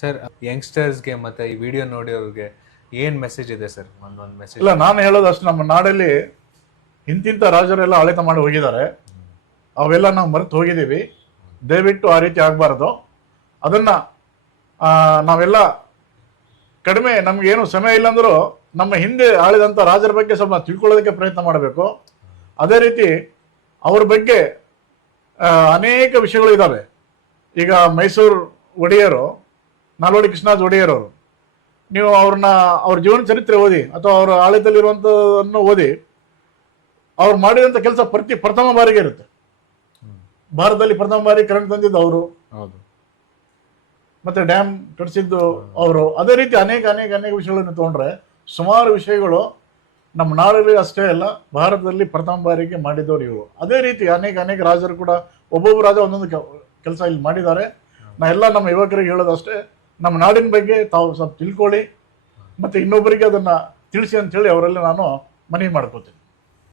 Sir ಯಂಗ್ಸ್ಟರ್ಸ್ಗೆ ಮತ್ತೆ ಈ video ನೋಡಿರೋರಿಗೆ ಏನ್ ಮೆಸೇಜ್ ಇದೆ ಸರ್? ಒಂದೊಂದು ಮೆಸೇಜ್. ಇಲ್ಲ, ನಾನು ಹೇಳೋದು ಅಷ್ಟು, ನಮ್ಮ ನಾಡಲ್ಲಿ ಇಂತಿಂಥ ರಾಜರೆಲ್ಲ ಆಡಳಿತ ಮಾಡಿ ಹೋಗಿದ್ದಾರೆ, ಅವೆಲ್ಲ ನಾವು ಮರೆತು ಹೋಗಿದ್ದೀವಿ. ದಯವಿಟ್ಟು ಆ ರೀತಿ ಆಗಬಾರ್ದು. ಅದನ್ನು ನಾವೆಲ್ಲ ಕಡಿಮೆ, ನಮಗೇನು ಸಮಯ ಇಲ್ಲಾಂದ್ರೂ ನಮ್ಮ ಹಿಂದೆ ಆಳಿದಂಥ ರಾಜರ ಬಗ್ಗೆ ಸ್ವಲ್ಪ ತಿಳ್ಕೊಳ್ಳೋದಕ್ಕೆ ಪ್ರಯತ್ನ ಮಾಡಬೇಕು. ಅದೇ ರೀತಿ ಅವ್ರ ಬಗ್ಗೆ ಅನೇಕ ವಿಷಯಗಳು ಇದ್ದಾವೆ. ಈಗ ಮೈಸೂರು ಒಡೆಯರು, ನಾಲ್ವಡಿ ಕೃಷ್ಣರಾಜ ಒಡೆಯರವರು, ನೀವು ಅವ್ರ ಜೀವನ ಚರಿತ್ರೆ ಓದಿ ಅಥವಾ ಅವರ ಆಡಳಿತದಲ್ಲಿರುವಂಥದ್ದನ್ನು ಓದಿ, ಅವ್ರು ಮಾಡಿದಂಥ ಕೆಲಸ ಪ್ರಥಮ ಬಾರಿಗೆ ಇರುತ್ತೆ. ಭಾರತದಲ್ಲಿ ಪ್ರಥಮ ಬಾರಿ ಕರೆಂಟ್ ತಂದಿದ್ದು ಅವರು, ಮತ್ತೆ ಡ್ಯಾಮ್ ಕಟ್ಟಿಸಿದ್ದು ಅವರು. ಅದೇ ರೀತಿ ಅನೇಕ ಅನೇಕ ಅನೇಕ ವಿಷಯಗಳನ್ನು ತೊಗೊಂಡ್ರೆ ಸುಮಾರು ವಿಷಯಗಳು ನಮ್ಮ ನಾಡಲ್ಲಿ ಅಷ್ಟೇ ಅಲ್ಲ, ಭಾರತದಲ್ಲಿ ಪ್ರಥಮ ಬಾರಿಗೆ ಮಾಡಿದವರು ಇವರು. ಅದೇ ರೀತಿ ಅನೇಕ ಅನೇಕ ರಾಜರು ಕೂಡ ಒಬ್ಬೊಬ್ಬ ರಾಜ ಒಂದೊಂದು ಕೆಲಸ ಇಲ್ಲಿ ಮಾಡಿದ್ದಾರೆ. ನಮ್ಮ ಯುವಕರಿಗೆ ಹೇಳೋದು ಅಷ್ಟೇ, ನಮ್ಮ ನಾಡಿನ ಬಗ್ಗೆ ತಾವು ಸ್ವಲ್ಪ ತಿಳ್ಕೊಳ್ಳಿ, ಮತ್ತು ಇನ್ನೊಬ್ಬರಿಗೆ ಅದನ್ನು ತಿಳಿಸಿ ಅಂತೇಳಿ ಅವರಲ್ಲಿ ನಾನು ಮನವಿ ಮಾಡ್ಕೋತೀನಿ.